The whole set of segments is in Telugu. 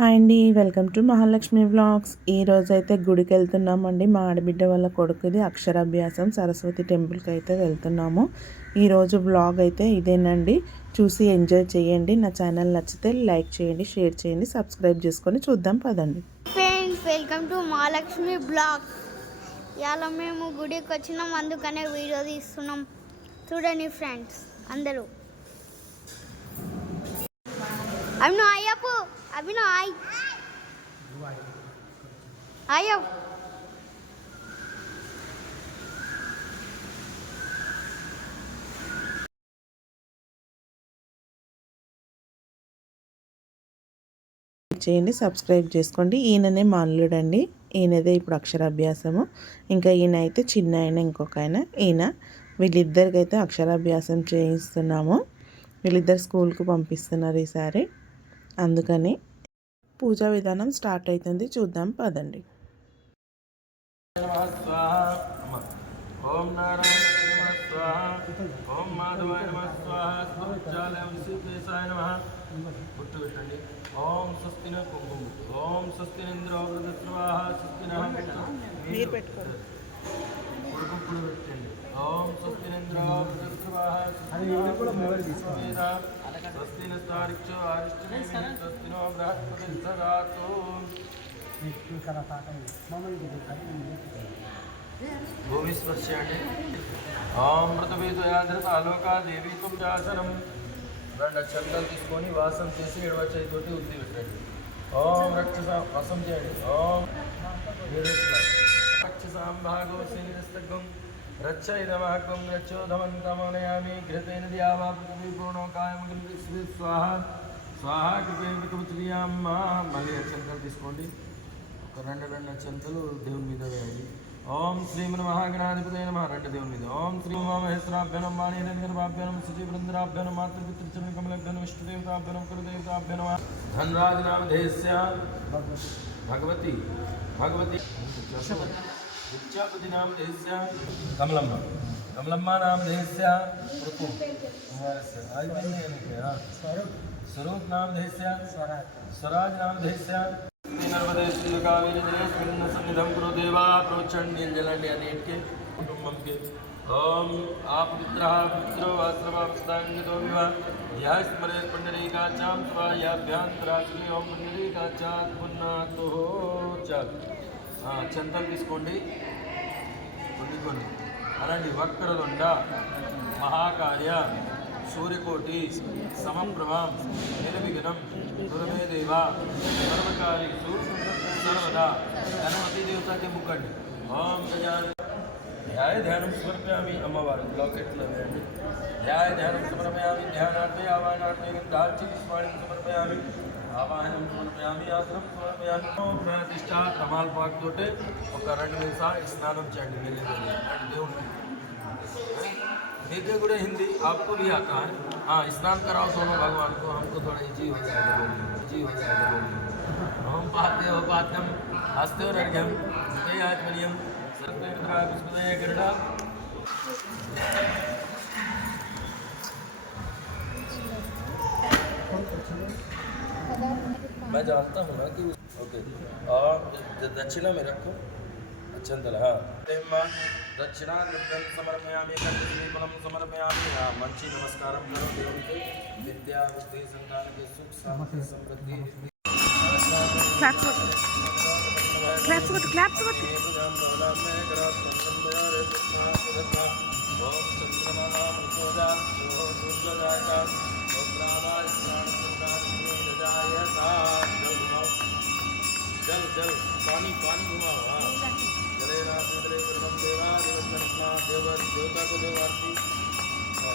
హాయ్ అండి, వెల్కమ్ టు మహాలక్ష్మి వ్లాగ్స్. ఈరోజు అయితే గుడికి వెళ్తున్నామండి. మా ఆడబిడ్డ వాళ్ళ కొడుకుది అక్షరాభ్యాసం సరస్వతి టెంపుల్కి అయితే వెళ్తున్నాము. ఈరోజు వ్లాగ్ అయితే ఇదేనండి, చూసి ఎంజాయ్ చేయండి. నా ఛానల్ నచ్చితే లైక్ చేయండి, షేర్ చేయండి, సబ్స్క్రైబ్ చేసుకొని చూద్దాం పదండి. Friends, welcome to Mahalakshmi blogs. ఇవాళ మేము గుడికి వచ్చినాం, అందుకనే వీడియో తీస్తున్నాం. చూడండి ఫ్రెండ్స్ అందరూ. అభినో అయ్యప్పు, అభినో ఆయ్ అయ్యప్ చేయండి, సబ్స్క్రైబ్ చేసుకోండి. ఈయననే మా అల్లుడండి. ఈయనదే ఇప్పుడు అక్షరాభ్యాసము. ఇంకా ఈయన అయితే చిన్న ఆయన, ఇంకొక ఆయన ఈయన. వీళ్ళిద్దరికైతే అక్షరాభ్యాసం చేయిస్తున్నాము. వీళ్ళిద్దరు స్కూల్కి పంపిస్తున్నారు ఈసారి. అందుకని పూజా విధానం స్టార్ట్ అవుతుంది, చూద్దాం పదండి. ఓం నారాయణ స్వాహ, ఓం మాధవాయ నమ స్వాహ, గుర్తు పెట్టండి. ఓం స్వస్తిన కుంకుమ, ఓం స్వస్తినేంద్రో వృధస్వాహ, స్వస్తిన పెట్టండి. ఓం స్వస్తినేంద్రో వృధస్వాహ, స్వస్తిన స్థారిక్షో ఆరిష్ఠే, స్వస్తినో బృహస్పతి దదాతు. భూమి స్పర్శండి. ఓం మృతవేదయాధృతాలోకా దేవీ తుం శాసనం. రెండు అక్షంతలు తీసుకొని వాసం చేసి ఎడవ చేతితోటి ఉద్ది పెట్టండి. ఓం రక్షస వసం చేయండి. ఓం రక్షసాం భాగో శ్రీనిస్తగం రచ్చైదమాకం రచ్చోధమంతమనయామి ఘృతేన దియావా పృథివీ పూర్ణో కాయమగ్ని విశ్వే స్వాహ స్వాహ కృపే వికృతియాం. మళ్ళీ అక్షంతలు తీసుకోండి. ఒక రెండు అక్షంతలు దేవుని మీద వేయండి. ఓం శ్రీమన్ మహాగణాధిపతే నమః. రెండు దేవుని మీద. ఓం శ్రీ ఉమామహేశ్వరాభ్యనం వాణీరంగర్భాభ్యనం శుచివృందరాభ్యనం మాతృపితృచరణ కమలభ్యనం విష్ణుదేవతాభ్యనం కులదేవతాభ్యనం. ధనరాజ్ నామధేయస్య భగవతి భగవతి విద్యాపతి నామధేయస్య కమలమ్మ కమలమ్మ నామధేయస్య स्वरूप नामधेयस्य स्वराज नामधेयस्य नर्मदे कावेरी जलेस्मिन् सन्निधं कुरु देवा प्रोक्षण्यञ्जलण्य अनेके कुटुम्बं के. ओम आपवित्रः पुत्रो वास्त्रवास्ताङ्गतो विवा यः स्मरेत् पुण्डरीकाचां स्वायाभ्यन्तराश्री ओम पुण्डरीकाचात् पुण्णातो चल. చందలు తీసుకోండి, కొన్ని అలాంటి వక్రదుండ మహాకాయ సూర్యకోటి సమప్రభం నిర్విఘ్నం గురుమే దేవ సర్వకార్యేషు సర్వదా. గణపతి దేవతకి ముక్కండి. ఓం గజానన ధ్యాయ ధ్యానం సమర్పయామి. అమ్మవారు లాకెట్లో వేయండి. ధ్యాయ ధ్యానం సమర్పయామి. ధ్యానార్థే ఆవాహనార్థే గంధార్చన సమర్పయామి. ఆవాహనం సమర్పయామి. ఆసనం సమర్పయామి. ప్రతిష్ట తమాల్పాకు తోటే ఒక 2 నిమిషాలు స్నానం చేయండి. మీరు దేవుడికి देखिए गुड़े हिंदी आपको भी आता है. हाँ, स्नान कराओ दोनों भगवान को. हमको थोड़ा इजी हो जाएगा, इजी हो जाएगा. हम पाते हो पात्यम हस्ते और अर्घ्यम आज सर्वे गरुड़ा. मैं जानता हूँ ना कि ओके. और दक्षिणा में रखो अक्षंतल. हाँ, दक्षिणाद्रव्यं समर्पयामि. कंठीफलं समर्पयामि. मंची नमस्कारं करो దేవునికి. విద్యా బుద్ధి సంతానకి సుఖ శాంతి సమృద్ధి. క్లాప్స్ जल जल पानी पानी घुमाओ. देवता को देव आरती.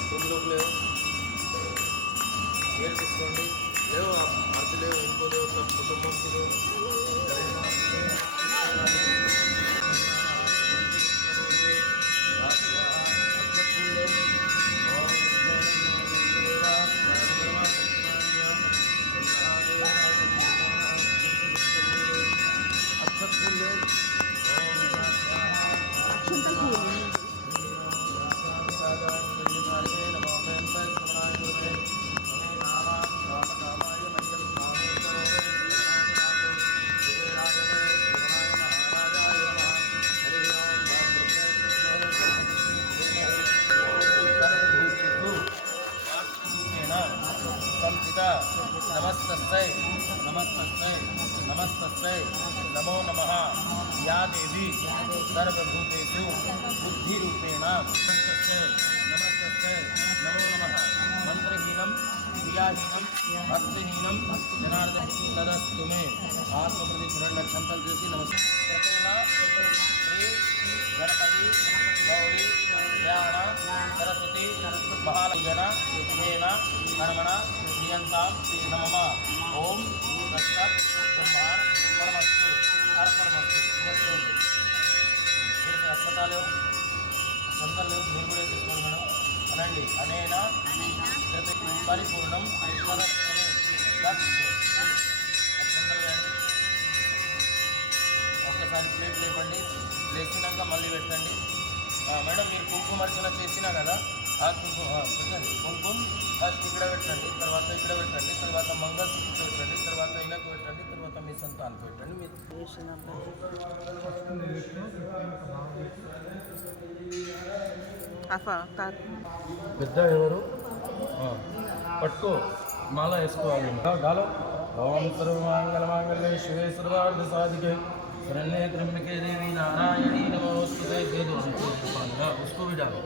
तुम लोग ले తీసుకోండి. లేవు ఆరతి లేవు, ఇంకో దేవు सब కుటుంబం को देव. नमस्तस्यै नमस्तस्यै नमो नमः या देवी सर्वभूतेषु बुद्धिरूपेण नमस्तस्यै नमस्तस्यै नमो नमः मंत्रहीनं क्रियाहीनं भक्तिहीनं जनार्दन तदस्तु मे आत्मप्रति पुनर्लक्षंतल जैसी नमस्ते श्री गणपति गौरी कल्याण सरस्वती महालक्ष्मी हेन कर्मण नियंता नमः ओम तत्सत् ब्रह्माण परमस्तु अर्पणमस्तु फिर से अस्पताल संतल మీరు కూడా తీసుకోండి మేడం అనండి అనేన పరిపూర్ణం తదస్తమే లక్ష్యం అక్షంతలు వేయండి ఒక్కసారి ప్లేట్ లేపండి లేచినాక మళ్ళీ పెట్టండి మేడం మీరు కుంకుమార్చన చేసినా కదా ఆ కుంకుమ పెట్టండి కుంకుమ ఫస్ట్ ఇక్కడ పెట్టండి తర్వాత ఇక్కడ పెట్టండి తర్వాత మంగళసూత్రం పెట్టండి తర్వాత ఇలాగ పెట్టండి తర్వాత మీ సంతానం పెట్టండి మీరు పెద్ద ఎవరు పట్టుకో మాల వేసుకోవాలి గాలో ఓం సర్వమంగళమాంగళ్యే శివే సర్వార్థ సాధికే शरण्ये त्र्यंबके देवी नारायणी नमोस्तुते दे दो उसको भी डालो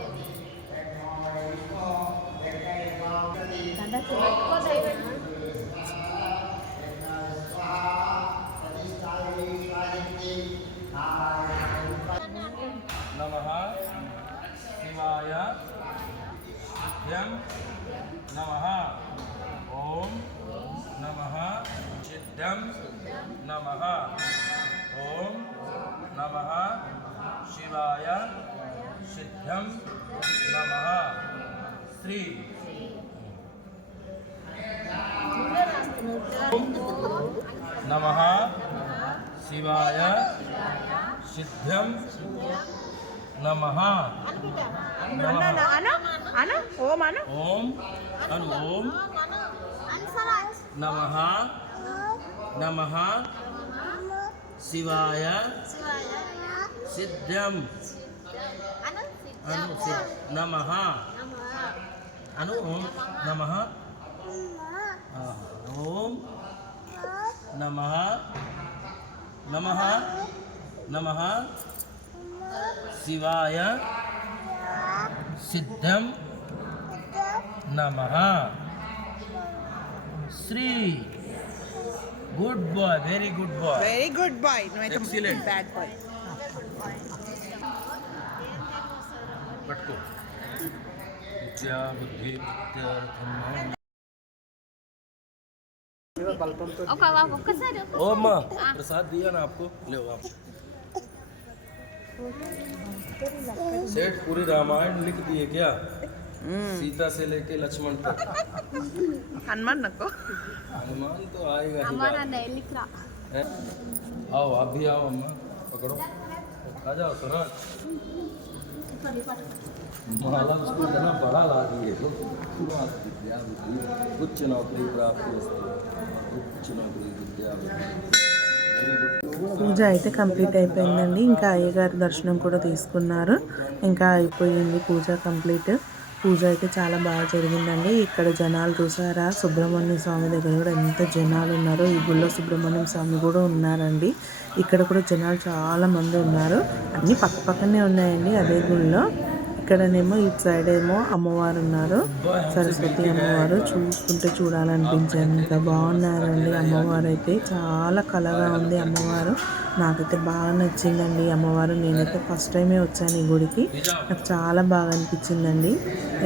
नमः शिवाय सिद्ध्यं नमः ओम नमः सिद्ध्यं नमः ओम नमः शिवाय सिद्ध्यं नमः श्री नमः शिवाय सिद्ध्यं नमः ओम ओम नमः नमः शिवाय सिद्ध्यं नमः ओम नमः ओम नमः नमः नमः शिवाय सिद्ध्यं नमः Shri good boy very good boy No, Excellent. bad boy. पटको विद्या बुद्धि विद्यार्थम ఒక్కసారి ओ माँ प्रसाद दिया ना आपको ले आप सेठ पूरी रामायण लिख दिए क्या सीता से लेके लक्ष्मण तक हनुमान नको हनुमान तो आएगा ही हमारा बाद। नहीं लिख रहा हैं? आओ आप भी आओ अम्मा पकड़ो आ जाओ सूरज माला उसको इतना बड़ा ला दिए तो विद्या बुद्धि उच्च नौकरी प्राप्त उच्च नौकरी विद्या बुद्धि పూజ అయితే కంప్లీట్ అయిపోయిందండి. ఇంకా అయ్యగారి దర్శనం కూడా తీసుకున్నారు. ఇంకా అయిపోయింది పూజ కంప్లీట్. పూజ అయితే చాలా బాగా జరిగిందండి. ఇక్కడ జనాలు చూసారా, సుబ్రహ్మణ్య స్వామి దగ్గర కూడా ఎంత జనాలు ఉన్నారో. ఈ గుళ్ళో సుబ్రహ్మణ్యం స్వామి కూడా ఉన్నారండి. ఇక్కడ కూడా జనాలు చాలా మంది ఉన్నారు. అన్నీ పక్క పక్కనే ఉన్నాయండి అదే గుళ్ళో. ఇక్కడనేమో ఇటు సైడ్ ఏమో అమ్మవారు ఉన్నారు, సరస్వతి అమ్మవారు. చూసుకుంటే చూడాలనిపించారు. ఇంకా బాగున్నారండి అమ్మవారు అయితే. చాలా కళగా ఉంది అమ్మవారు. నాకైతే బాగా నచ్చిందండి అమ్మవారు. నేనైతే ఫస్ట్ టైమే వచ్చాను ఈ గుడికి. నాకు చాలా బాగా అనిపించిందండి.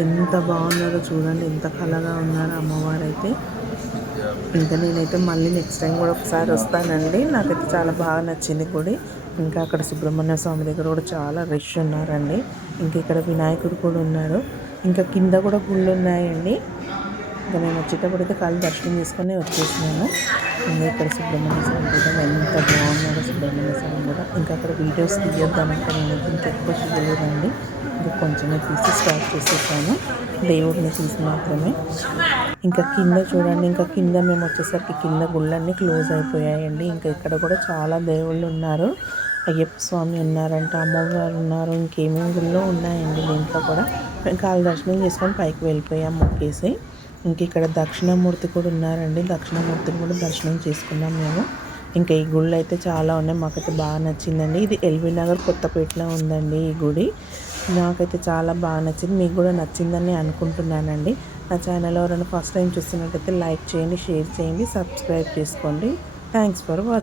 ఎంత బాగున్నారో చూడండి, ఎంత కళగా ఉన్నారో అమ్మవారు అయితే. ఇంకా నేనైతే మళ్ళీ నెక్స్ట్ టైం కూడా ఒకసారి వస్తానండి. నాకైతే చాలా బాగా నచ్చింది గుడి. ఇంకా అక్కడ సుబ్రహ్మణ్య స్వామి దగ్గర కూడా చాలా రష్ ఉన్నారండి. ఇంకా ఇక్కడ వినాయకుడు కూడా ఉన్నారు. ఇంకా కింద కూడా గుళ్ళు ఉన్నాయండి. ఇంకా మేము వచ్చేటప్పుడు అయితే కాళ్ళు దర్శనం చేసుకొని వచ్చేసినాము. ఇంకా ఇక్కడ సుబ్రహ్మణ్య స్వామి కూడా ఎంత బాగున్నారో సుబ్రహ్మణ్య స్వామి కూడా. ఇంకా అక్కడ వీడియోస్ తీయొద్దామంటే నేను ఇంకెక్కువ తీయలేదండి. ఇంకా కొంచెమే తీసి స్టార్ట్ చేసేసాను, దేవుడిని తీసి మాత్రమే. ఇంకా కింద చూడండి, ఇంకా కింద మేము వచ్చేసరికి కింద గుళ్ళన్నీ క్లోజ్ అయిపోయాయండి. ఇంకా ఇక్కడ కూడా చాలా దేవుళ్ళు ఉన్నారు. అయ్యప్ప స్వామి ఉన్నారంట, అమ్మవారు ఉన్నారు, ఇంకేమేమి గుళ్ళో ఉన్నాయండి దీంట్లో కూడా. మేము కాళ్ళ దర్శనం చేసుకొని పైకి వెళ్ళిపోయాం మొక్కేసి. ఇంక ఇక్కడ దక్షిణామూర్తి కూడా ఉన్నారండి. దక్షిణామూర్తిని కూడా దర్శనం చేసుకున్నాం మేము. ఇంకా ఈ గుళ్ళు అయితే చాలా ఉన్నాయి. మాకైతే బాగా నచ్చిందండి. ఇది ఎల్బీ నగర్ కొత్తపేటలో ఉందండి ఈ గుడి. నాకైతే చాలా బాగా నచ్చింది. మీకు కూడా నచ్చిందని అనుకుంటున్నానండి. నా ఛానల్ ఎవరైనా ఫస్ట్ టైం చూస్తున్నట్టయితే లైక్ చేయండి, షేర్ చేయండి, సబ్స్క్రైబ్ చేసుకోండి. Thanks for watching.